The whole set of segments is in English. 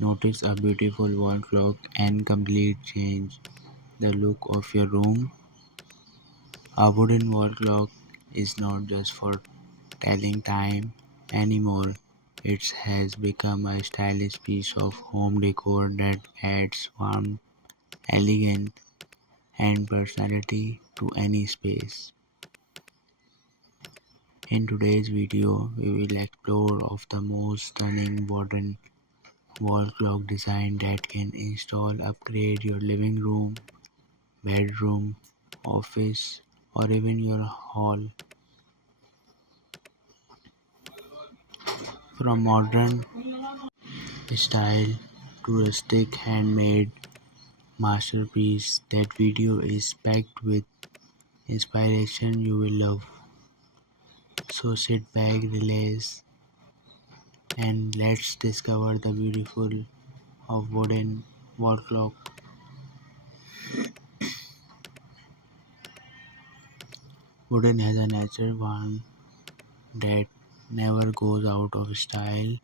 notice a beautiful wall clock and completely change the look of your room? A wooden wall clock is not just for telling time anymore. It has become a stylish piece of home decor that adds warmth, elegance, and personality to any space. In today's video, we will explore of the most stunning modern wall clock design that can install upgrade your living room, bedroom, office, or even your hall. From modern style to rustic handmade masterpiece, that video is packed with inspiration you will love. So sit back, relax, and let's discover the beautiful of wooden wall clock. Wooden has a natural warmth that never goes out of style.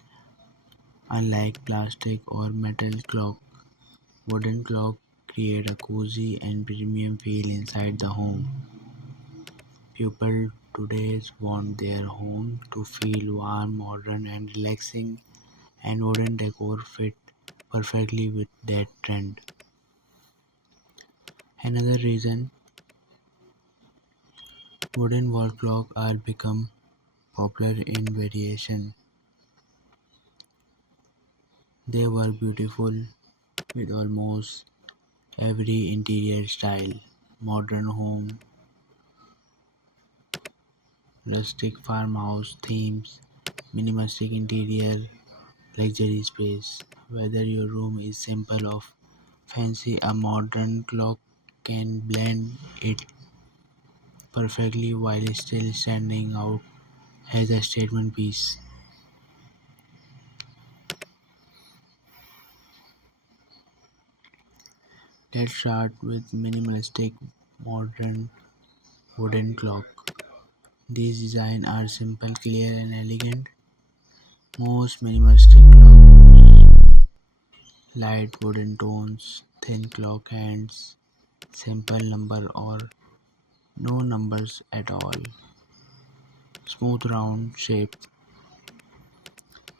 Unlike plastic or metal clock, wooden clock create a cozy and premium feel inside the home. People today want their home to feel warm, modern, and relaxing, and wooden decor fit perfectly with that trend. Another reason wooden wall clock are become popular in variation. They were beautiful with almost every interior style: modern home, rustic farmhouse themes, minimalistic interior, luxury space. Whether your room is simple or fancy, a modern clock can blend it perfectly while still standing out as a statement piece. Let's start with minimalistic modern wooden clock. These designs are simple, clear, and elegant. Most minimalistic clocks use light wooden tones, thin clock hands, simple number or no numbers at all, smooth round shape.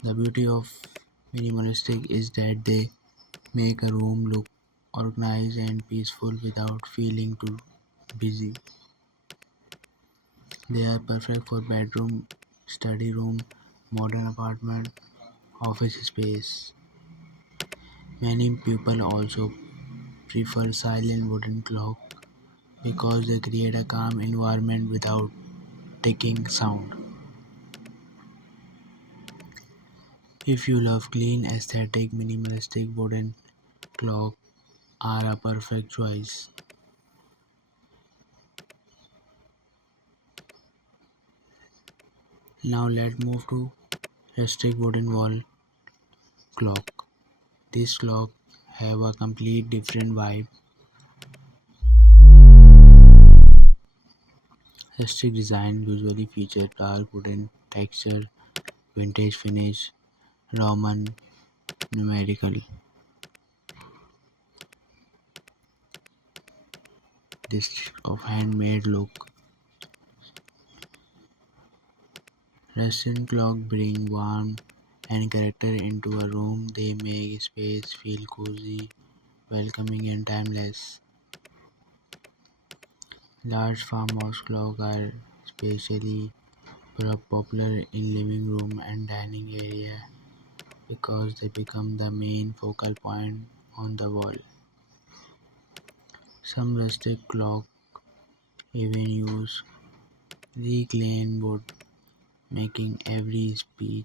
The beauty of minimalistic is that they make a room look organized and peaceful without feeling too busy. They are perfect for bedroom, study room, modern apartment, office space. Many people also prefer silent wooden clock because they create a calm environment without ticking sound. If you love clean aesthetic, minimalistic wooden clock are a perfect choice. Now let's move to rustic wooden wall clock. This clock have a complete different vibe. Rustic design usually feature dark wooden texture, vintage finish, Roman numerical. This of handmade look. Rustic clock bring warmth and character into a room. They make space feel cozy, welcoming, and timeless. Large farmhouse clocks are especially popular in living room and dining area because they become the main focal point on the wall. Some rustic clocks even use reclaimed wood, making every piece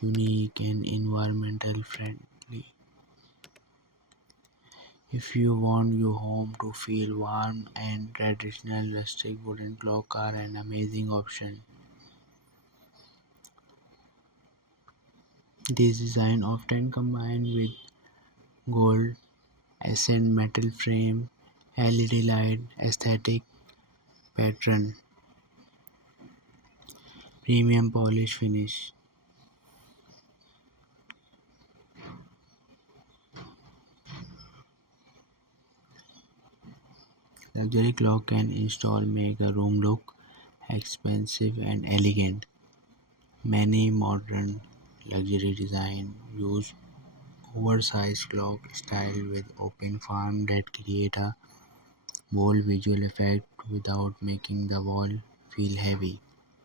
unique and environmental friendly. If you want your home to feel warm and traditional, rustic wooden clocks are an amazing option. These designs often combine with gold, accent metal frame, LED light, aesthetic pattern, premium polish finish. Luxury clock can install make a room look expensive and elegant. Many modern luxury design use oversized clock style with open form that create a bold visual effect without making the wall feel heavy.